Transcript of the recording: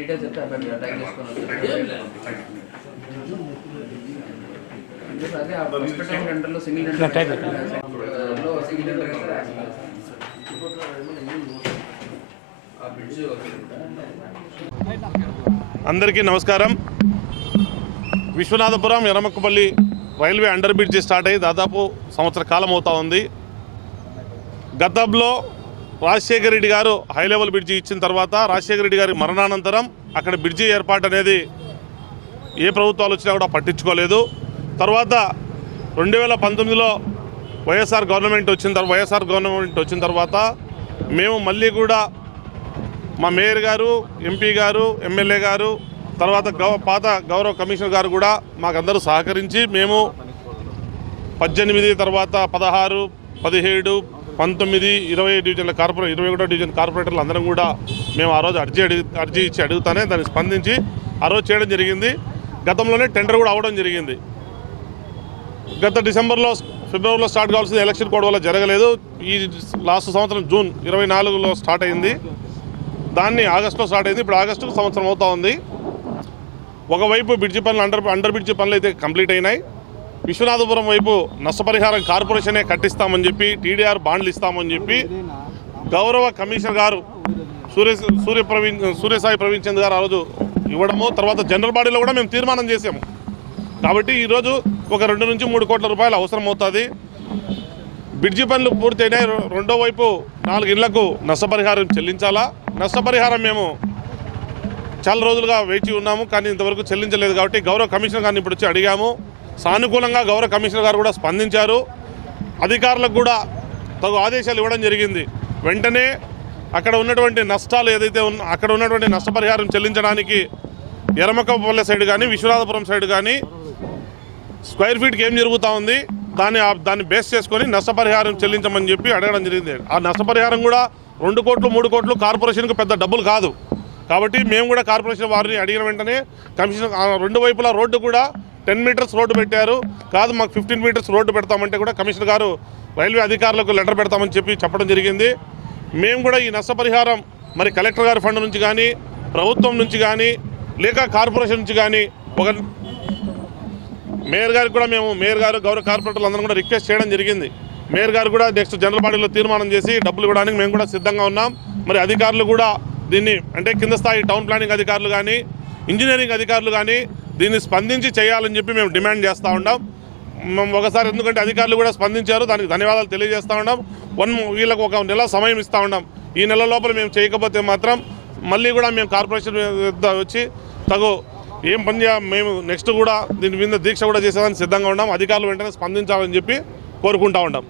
Details చెప్తే అక్కడ చేసుకుని అదే ఆ సింగిల్ సింగిల్ బ్రిడ్జ్ అందరికీ నమస్కారం. Vishwanathapuram Enamakkapalli railway under bridge start అయ్యి దాదాపు సంవత్సర కాలం అవుతా ఉంది. గతంలో రాజశేఖర రెడ్డి గారు హై లెవెల్ బ్రిడ్జి ఇచ్చిన తర్వాత రాజశేఖర రెడ్డి గారి మరణానంతరం అక్కడ బ్రిడ్జి ఏర్పాటు అనేది ఏ ప్రభుత్వాలు వచ్చినా కూడా పట్టించుకోలేదు. తర్వాత రెండు వేల పంతొమ్మిదిలో వైఎస్ఆర్ గవర్నమెంట్ వచ్చిన తర్వాత వైఎస్ఆర్ గవర్నమెంట్ వచ్చిన తర్వాత మేము మళ్ళీ కూడా మా మేయర్ గారు ఎంపీ గారు ఎమ్మెల్యే గారు తర్వాత గౌ పాత గౌరవ కమిషనర్ గారు కూడా మాకందరూ సహకరించి మేము పద్దెనిమిది తర్వాత పదహారు పదిహేడు పంతొమ్మిది ఇరవై డివిజన్ల కార్పొరేట్ ఇరవై ఒకటో డివిజన్ కార్పొరేటర్లు అందరం కూడా మేము ఆ రోజు అర్జీ అడిగి అర్జీ ఇచ్చి అడుగుతానే దాన్ని స్పందించి ఆ రోజు చేయడం జరిగింది. గతంలోనే టెండర్ కూడా అవ్వడం జరిగింది. గత డిసెంబర్లో ఫిబ్రవరిలో స్టార్ట్ కావాల్సింది ఎలక్షన్ కోడ్ వల్ల జరగలేదు. ఈ లాస్ట్ సంవత్సరం జూన్ ఇరవై నాలుగులో స్టార్ట్ అయింది. దాన్ని ఆగస్టులో స్టార్ట్ అయింది. ఇప్పుడు ఆగస్టుకు సంవత్సరం అవుతా ఉంది. ఒకవైపు బ్రిడ్జి పనులు అండర్ అండర్ బ్రిడ్జి పనులు అయితే కంప్లీట్ అయినాయి. విశ్వనాథపురం వైపు నష్టపరిహారం కార్పొరేషనే కట్టిస్తామని చెప్పి టీడీఆర్ బాండ్లు ఇస్తామని చెప్పి గౌరవ కమిషనర్ గారు సూర్య సూర్య ప్రవీణ్ సూర్యసాయి ప్రవీణ్ చంద్ గారు ఆ రోజు ఇవ్వడము తర్వాత జనరల్ బాడీలో కూడా మేము తీర్మానం చేసాము. కాబట్టి ఈరోజు ఒక రెండు నుంచి మూడు కోట్ల రూపాయలు అవసరం అవుతుంది బ్రిడ్జి పనులు పూర్తయినాయి రెండో వైపు నాలుగు ఇళ్ళకు నష్టపరిహారం చెల్లించాలా? నష్టపరిహారం మేము చాలా రోజులుగా వేచి ఉన్నాము కానీ ఇంతవరకు చెల్లించలేదు కాబట్టి గౌరవ కమిషనర్ గారిని ఇప్పుడు వచ్చి అడిగాము. సానుకూలంగా గౌరవ కమిషనర్ గారు కూడా స్పందించారు. అధికారులకు కూడా తగు ఆదేశాలు ఇవ్వడం జరిగింది. వెంటనే అక్కడ ఉన్నటువంటి నష్టాలు ఏదైతే ఉన్న అక్కడ ఉన్నటువంటి నష్టపరిహారం చెల్లించడానికి ఎరమకపల్లె సైడ్ కానీ విశ్వనాథపురం సైడ్ కానీ స్క్వేర్ ఫీట్కి ఏం జరుగుతూ ఉంది దాన్ని ఆ- దాన్ని బేస్ చేసుకొని నష్టపరిహారం చెల్లించమని చెప్పి అడగడం జరిగింది. ఆ నష్టపరిహారం కూడా రెండు కోట్లు మూడు కోట్లు కార్పొరేషన్కు పెద్ద డబ్బులు కాదు. కాబట్టి మేము కూడా కార్పొరేషన్ వారిని అడిగిన వెంటనే కమిషన్ రెండు వైపులా రోడ్డు కూడా టెన్ మీటర్స్ రోడ్డు పెట్టారు. కాదు మాకు ఫిఫ్టీన్ మీటర్స్ రోడ్డు పెడతామంటే కూడా కమిషనర్ గారు రైల్వే అధికారులకు లెటర్ పెడతామని చెప్పి చెప్పడం జరిగింది. మేము కూడా ఈ నష్టపరిహారం మరి కలెక్టర్ గారి ఫండ్ నుంచి కానీ ప్రభుత్వం నుంచి కానీ లేక కార్పొరేషన్ నుంచి కానీ ఒక మేయర్ గారికి కూడా మేము మేయర్ గారు గౌరవ కార్పొరేటర్లు అందరం కూడా రిక్వెస్ట్ చేయడం జరిగింది. మేయర్ గారు కూడా నెక్స్ట్ జనరల్ బాడీలో తీర్మానం చేసి డబ్బులు ఇవ్వడానికి మేము కూడా సిద్ధంగా ఉన్నాం. మరి అధికారులు కూడా దీన్ని అంటే కింద స్థాయి టౌన్ ప్లానింగ్ అధికారులు కానీ ఇంజనీరింగ్ అధికారులు కానీ దీన్ని స్పందించి చేయాలని చెప్పి మేము డిమాండ్ చేస్తూ ఉన్నాం. మేము ఒకసారి ఎందుకంటే అధికారులు కూడా స్పందించారు దానికి ధన్యవాదాలు తెలియజేస్తూ ఉన్నాం. వన్ వీళ్ళకు ఒక నెల సమయం ఇస్తూ ఉన్నాం. ఈ నెల లోపల మేము చేయకపోతే మాత్రం మళ్ళీ కూడా మేము కార్పొరేషన్ వచ్చి తగు ఏం పని మేము నెక్స్ట్ కూడా దీని మీద దీక్ష కూడా చేసేదానికి సిద్ధంగా ఉన్నాం. అధికారులు వెంటనే స్పందించాలని చెప్పి కోరుకుంటా ఉంటాం